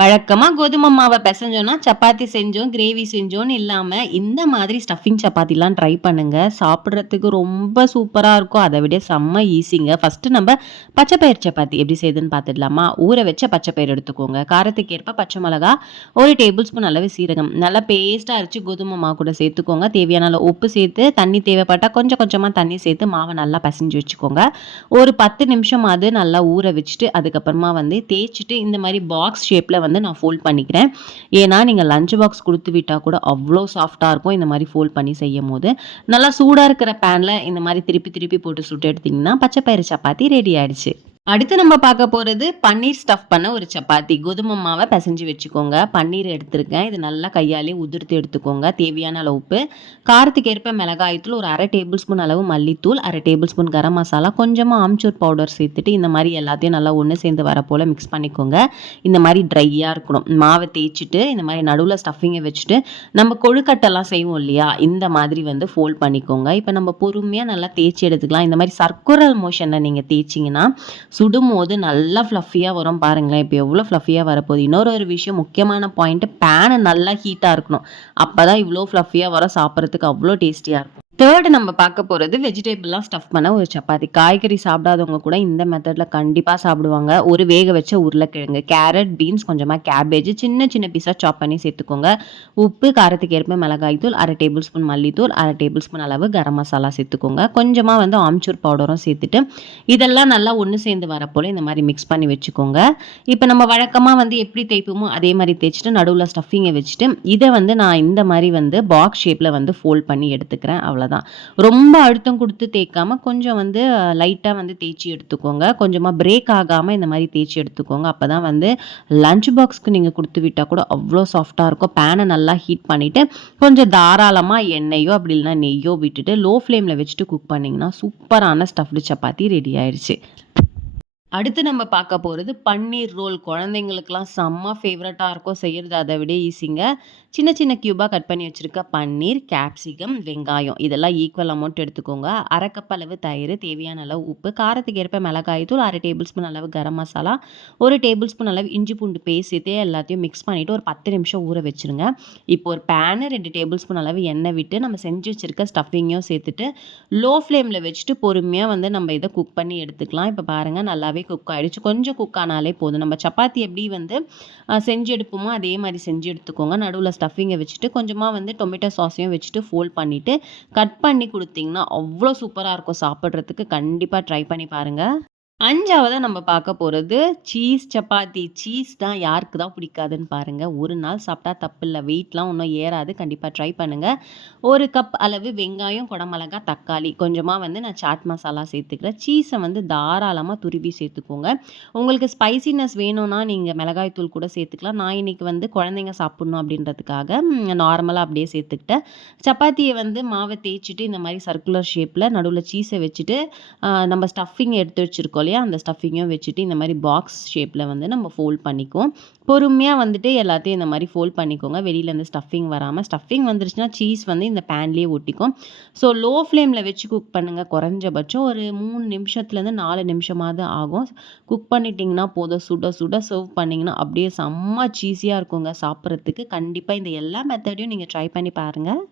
வழக்கமாக கோதுமை மாவை பிசைஞ்சோன்னா சப்பாத்தி செஞ்சோம் கிரேவி செஞ்சோன்னு இல்லாமல் இந்த மாதிரி ஸ்டஃபிங் சப்பாத்திலாம் ட்ரை பண்ணுங்கள் சாப்பிட்றதுக்கு ரொம்ப சூப்பராக இருக்கும். அதை விட செம்ம ஈஸிங்க ஃபஸ்ட்டு நம்ம பச்சைப்பயிர் சப்பாத்தி எப்படி செய்யுதுன்னு பார்த்துடலாமா? ஊற வச்ச பச்சைப்பயிர் எடுத்துக்கோங்க. காரத்துக்கு ஏற்ப பச்சை மிளகா ஒரு டேபிள் ஸ்பூன் அளவு சீரகம். நல்லா பேஸ்ட்டாக அரைச்சி கோதுமை மாவு கூட சேர்த்துக்கோங்க. தேவையான அளவு உப்பு சேர்த்து தண்ணி தேவைப்பட்டால் கொஞ்சம் கொஞ்சமாக தண்ணி சேர்த்து மாவை நல்லா பசைஞ்சு வச்சுக்கோங்க. ஒரு பத்து நிமிஷம் அது நல்லா ஊற வச்சுட்டு அதுக்கப்புறமா வந்து தேய்ச்சிட்டு இந்த மாதிரி பாக்ஸ் ஷேப்பில் வந்து வந்து நான் ஃபோல்ட் பண்ணிக்கிறேன். ஏன்னா நீங்கள் லஞ்ச் பாக்ஸ் கொடுத்து விட்டால் கூட அவ்வளோ சாஃப்டாக இருக்கும். இந்த மாதிரி ஃபோல்ட் பண்ணி செய்யும் போது நல்லா சூடாக இருக்கிற பேனில் இந்த மாதிரி திருப்பி திருப்பி போட்டு சுட்டு எடுத்திங்கன்னா பச்சை பயிறு சப்பாத்தி ரெடி ஆகிடுச்சு அடுத்து நம்ம பார்க்க போகிறது பன்னீர் ஸ்டஃப் பண்ண ஒரு சப்பாத்தி. கோதுமை மாவை பிசைஞ்சு வச்சுக்கோங்க. பன்னீர் எடுத்திருக்கேன். இது நல்லா கையாலே உதிர்த்து எடுத்துக்கோங்க. தேவையான அளவுப்பு காரத்துக்கு ஏற்ப மிளகாயத்தூள் ஒரு அரை டேபிள் ஸ்பூன் அளவு மல்லித்தூள் அரை டேபிள் ஸ்பூன் கரம் மசாலா கொஞ்சமாக ஆம்ச்சூர் பவுடர் சேர்த்துட்டு இந்த மாதிரி எல்லாத்தையும் நல்லா ஒன்று சேர்ந்து வர போல் மிக்ஸ் பண்ணிக்கோங்க. இந்த மாதிரி ட்ரையாக இருக்கணும். மாவை தேய்ச்சிட்டு இந்த மாதிரி நடுவில் ஸ்டஃபிங்கை வச்சுட்டு நம்ம கொழுக்கட்டெல்லாம் செய்வோம் இல்லையா? இந்த மாதிரி வந்து ஃபோல்ட் பண்ணிக்கோங்க. இப்போ நம்ம பொறுமையாக நல்லா தேய்ச்சி எடுத்துக்கலாம். இந்த மாதிரி சர்க்குரல் மோஷனில் நீங்கள் தேய்ச்சிங்கன்னா சுடும்போது நல்லா ஃப்ளஃபியாக வரும் பாருங்களேன். இப்போ எவ்வளோ ஃப்ளஃபியாக வரப்போகுது? இன்னொரு ஒரு விஷயம் முக்கியமான பாயிண்ட்டு பேனை நல்லா ஹீட்டாக இருக்கணும். அப்போ தான் இவ்வளோ ஃப்ளஃபியாக வர சாப்பிட்றதுக்கு அவ்வளோ டேஸ்டியாக இருக்கும். தேர்டு நம்ம பார்க்க போகிறது வெஜிடபிள்லாம் ஸ்டஃப் பண்ண ஒரு சப்பாத்தி. காய்கறி சாப்பிடாதவங்க கூட இந்த மெத்தடில் கண்டிப்பாக சாப்பிடுவாங்க. ஒரு வேக வச்ச உருளைக்கிழங்கு கேரட் பீன்ஸ் கொஞ்சமாக கேபேஜ் சின்ன சின்ன பீஸாக சாப் பண்ணி சேர்த்துக்கோங்க. உப்பு காரத்துக்கு ஏற்ப மிளகாய் தூள் அரை டேபிள் ஸ்பூன் மல்லித்தூள் அரை டேபிள் ஸ்பூன் அளவு கரம் மசாலா சேர்த்துக்கோங்க. கொஞ்சமாக வந்து ஆம்ச்சூர் பவுடரும் சேர்த்துட்டு இதெல்லாம் நல்லா ஒன்று சேர்ந்து வரப்போல் இந்த மாதிரி மிக்ஸ் பண்ணி வச்சுக்கோங்க. இப்போ நம்ம வழக்கமாக வந்து எப்படி தேய்ப்போமோ அதே மாதிரி தேய்ச்சிட்டு நடுவில் ஸ்டஃபிங்கை வச்சுட்டு இதை வந்து நான் இந்த மாதிரி வந்து பாக்ஸ் ஷேப்பில் வந்து ஃபோல்ட் பண்ணி எடுத்துக்கிறேன். அவ்வளோ தான். ரொம்ப அழுத்தம் கொடுத்து தேய்க்காம கொஞ்சம் வந்து லைட்டாக வந்து தேய்ச்சி எடுத்துக்கோங்க. கொஞ்சமாக பிரேக் ஆகாமல் இந்த மாதிரி தேய்ச்சி எடுத்துக்கோங்க. அப்போ தான் வந்து லஞ்ச் பாக்ஸ்க்கு நீங்கள் கொடுத்து விட்டால் கூட அவ்வளோ சாஃப்டாக இருக்கும். பேனை நல்லா ஹீட் பண்ணிவிட்டு கொஞ்சம் தாராளமாக எண்ணெயோ அப்படி இல்லைனா நெய்யோ விட்டுட்டு லோ ஃப்ளேமில் வச்சுட்டு குக் பண்ணிங்கன்னா சூப்பரான ஸ்டஃப்டு சப்பாத்தி ரெடி ஆயிடுச்சு. அடுத்து நம்ம பார்க்க போகிறது பன்னீர் ரோல். குழந்தைங்களுக்குலாம் செம்ம ஃபேவரட்டாக இருக்கும். செய்கிறது அதை விட ஈஸிங்க சின்ன சின்ன க்யூபாக கட் பண்ணி வச்சுருக்க பன்னீர் கேப்சிகம் வெங்காயம். இதெல்லாம் ஈக்குவல் அமௌண்ட் எடுத்துக்கோங்க. அரை கப் அளவு தயிர் தேவையான அளவு உப்பு காரத்துக்கு ஏற்ப மிளகாய் தூள் அரை டேபிள் ஸ்பூன் அளவு கரம் மசாலா ஒரு டேபிள் ஸ்பூன் அளவு இஞ்சி பூண்டு பேஸ்ட் சேர்த்து எல்லாத்தையும் மிக்ஸ் பண்ணிவிட்டு ஒரு பத்து நிமிஷம் ஊற வச்சுருங்க. இப்போ ஒரு பேனு ரெண்டு டேபிள் ஸ்பூன் அளவு எண்ணெய் விட்டு நம்ம செஞ்சு வச்சுருக்க ஸ்டஃபிங்கையும் சேர்த்துட்டு லோ ஃப்ளேமில் வச்சுட்டு பொறுமையாக வந்து நம்ம இதை குக் பண்ணி எடுத்துக்கலாம். இப்போ பாருங்கள் நல்லாவே நல்லாவே குக் ஆகிடுச்சு கொஞ்சம் குக் ஆனாலே போதும். நம்ம சப்பாத்தி எப்படி வந்து செஞ்சு எடுப்போமோ அதே மாதிரி செஞ்சு எடுத்துக்கோங்க. நடுவில் ஸ்டஃபிங்கை வச்சுட்டு கொஞ்சமாக வந்து டொமேட்டோ சாஸையும் வச்சுட்டு ஃபோல்ட் பண்ணிவிட்டு கட் பண்ணி கொடுத்தீங்கன்னா அவ்வளோ சூப்பராக இருக்கும் சாப்பிட்றதுக்கு. கண்டிப்பாக ட்ரை பண்ணி பாருங்கள் அஞ்சாவதாக நம்ம பார்க்க போகிறது சீஸ் சப்பாத்தி. சீஸ் தான் யாருக்கு தான் பிடிக்காதுன்னு பாருங்கள் ஒரு நாள் சாப்பிட்டா தப்பு இல்லை. வெயிட்லாம் ஒன்றும் ஏறாது. கண்டிப்பாக ட்ரை பண்ணுங்கள் ஒரு கப் அளவு வெங்காயம் குடமிளகா தக்காளி. கொஞ்சமாக வந்து நான் சாட் மசாலா சேர்த்துக்கிறேன். சீஸை வந்து தாராளமாக துருவி சேர்த்துக்கோங்க. உங்களுக்கு ஸ்பைசினஸ் வேணும்னா நீங்கள் மிளகாய் தூள் கூட சேர்த்துக்கலாம். நான் இன்றைக்கி வந்து குழந்தைங்க சாப்பிட்ணும் அப்படின்றதுக்காக நார்மலாக அப்படியே சேர்த்துக்கிட்டேன். சப்பாத்தியை வந்து மாவை தேய்ச்சிட்டு இந்த மாதிரி சர்க்குலர் ஷேப்பில் நடுவில் சீஸை வச்சுட்டு நம்ம ஸ்டஃபிங் எடுத்து வச்சுருக்கோம் இல்லையா? அந்த ஸ்டஃபிங்கும் வச்சுட்டு இந்த மாதிரி பாக்ஸ் ஷேப்பில் வந்து நம்ம ஃபோல்ட் பண்ணிக்குவோம். பொறுமையாக வந்துட்டு எல்லாத்தையும் இந்த மாதிரி ஃபோல்ட் பண்ணிக்கோங்க. வெளியில் இந்த ஸ்டஃபிங் வராமல் ஸ்டஃபிங் வந்துருச்சுன்னா சீஸ் வந்து இந்த பேன்லேயே ஒட்டிக்கும். ஸோ லோ ஃப்ளேமில் வச்சு குக் பண்ணுங்கள் குறைஞ்சபட்சம் ஒரு மூணு நிமிஷத்துலேருந்து நாலு நிமிஷமாவது ஆகும். குக் பண்ணிட்டிங்கன்னா போதும். சுட சுட சர்வ் பண்ணிங்கன்னா அப்படியே செம்ம சீஸியாக இருக்குங்க சாப்பிட்றதுக்கு. கண்டிப்பாக இந்த எல்லா மெத்தடையும் நீங்கள் ட்ரை பண்ணி பாருங்கள்